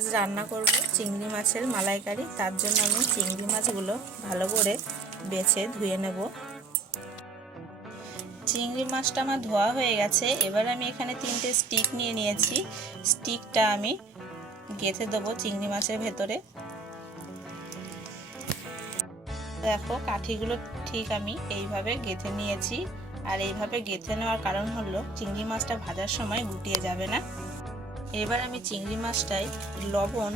আজ রান্না করব চিংড়ি মাছের মালাইকারি। তার জন্য আমি চিংড়ি মাছগুলো ভালো করে বেছে ধুয়ে নেব। চিংড়ি মাছটা আমার ধোয়া হয়ে গেছে। এবার আমি এখানে 3টে স্টিক নিয়ে নিয়েছি। স্টিকটা আমি গেঁথে দেবো চিংড়ি মাছের ভেতরে। দেখো কাঠিগুলো ঠিক আমি এইভাবে গেঁথে নিয়েছি। আর এইভাবে গেঁথে নেওয়ার কারণ হলো চিংড়ি মাছটা ভাজার সময় গুটিয়ে যাবে না। এবার আমি চিংড়ি মাছটায় লবণ,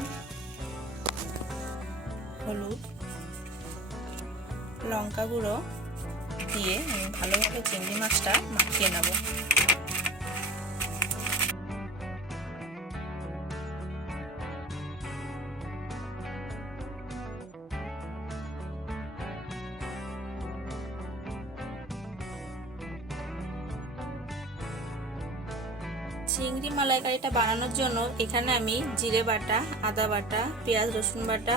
হলুদ, লঙ্কা গুঁড়ো দিয়ে আমি ভালোভাবে চিংড়ি মাছটা মাখিয়ে নেব। চিংড়ি মালাইকারিটা বানানোর জন্য এখানে আমি জিরে বাটা, আদা বাটা, পেঁয়াজ রসুন বাটা,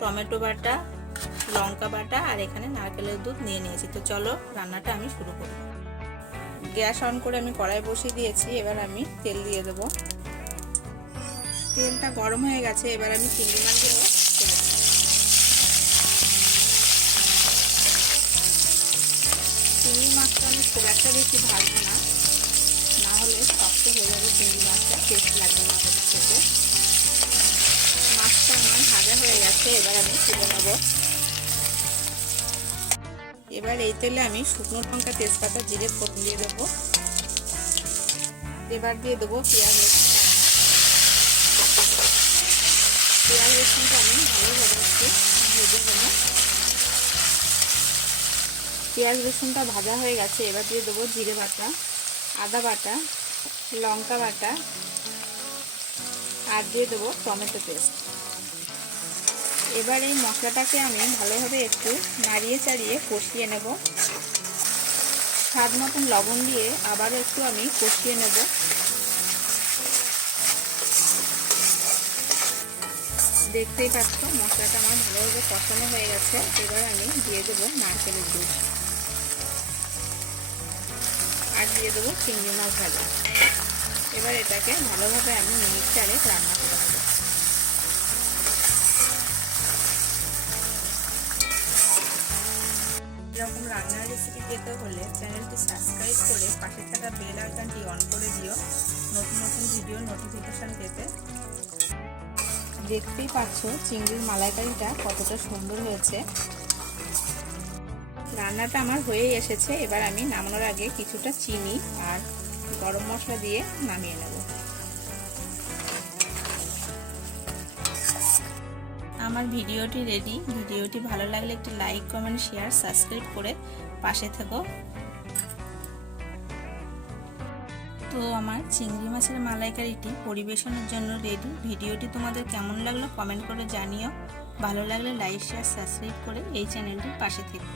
টমেটো বাটা, লঙ্কা বাটা আর এখানে নারকেলের দুধ নিয়ে নিয়েছি। তো চলো রান্নাটা আমি শুরু করি। গ্যাস অন করে আমি কড়াই বসিয়ে দিয়েছি। এবার আমি তেল দিয়ে দেবো। তেলটা গরম হয়ে গেছে। এবার আমি চিংড়ি মাছগুলো চিংড়ি মাছটা আমি খুব একটা বেশি ভাজবো না, না হলে শক্ত হয়ে যাবে চিংড়ি মাছটা, টেস্ট লাগবে না খেতে। মাছটা আমার ভাজা হয়ে গেছে। এবার আমি তুলে নেব। এবার এই তেলে আমি শুকনো লঙ্কা, তেজপাতা, জিরে ফোড়ন দিয়ে দেবো। এবার দিয়ে দেবো পেঁয়াজ রসুন। পেঁয়াজ রসুনটা আমি ভালোভাবে একটু ভেজে নেব। পেঁয়াজ রসুনটা ভাজা হয়ে গেছে। এবার দিয়ে দেবো জিরে বাটা, আদা বাটা, লঙ্কা বাটা আর দিয়ে দেবো টমেটো পেস্ট। এবার এই মশলাটাকে আমি ভালোভাবে একটু নাড়িয়ে চাড়িয়ে কষিয়ে নেব। স্বাদ মতন লবণ দিয়ে আবারও একটু আমি কষিয়ে নেব। দেখতেই পাচ্ছ মশলাটা আমার ভালোভাবে কষানো হয়ে গেছে। এবার আমি দিয়ে দেবো নারকেলের দুধ আর দিয়ে দেবো চিংড়ি মাছ ভাজা। এবার এটাকে ভালোভাবে আমি মিনিট 4 রান্না করব। এরকম রান্নার রেসিপি পেতে হলে চ্যানেলটি সাবস্ক্রাইব করে পাশে থাকা বেল আইকনটি অন করে দিও নতুন নতুন ভিডিও নোটিফিকেশন পেতে। দেখতেই পাচ্ছ চিংড়ির মালাইকারিটা কতটা সুন্দর হয়েছে। রান্নাটা আমার হয়েই এসেছে। এবার আমি নামানোর আগে কিছুটা চিনি আর গরম মশলা দিয়ে নামিয়ে নেব। আমার ভিডিওটি রেডি। ভিডিওটি ভালো লাগলে একটি লাইক, কমেন্ট, শেয়ার, সাবস্ক্রাইব করে পাশে থেকো। তো আমার চিংড়ি মাছের মালাইকারিটি পরিবেশনের জন্য রেডি। ভিডিওটি তোমাদের কেমন লাগলো কমেন্ট করে জানিও। ভালো লাগলে লাইক, শেয়ার, সাবস্ক্রাইব করে এই চ্যানেলটির পাশে থেকো।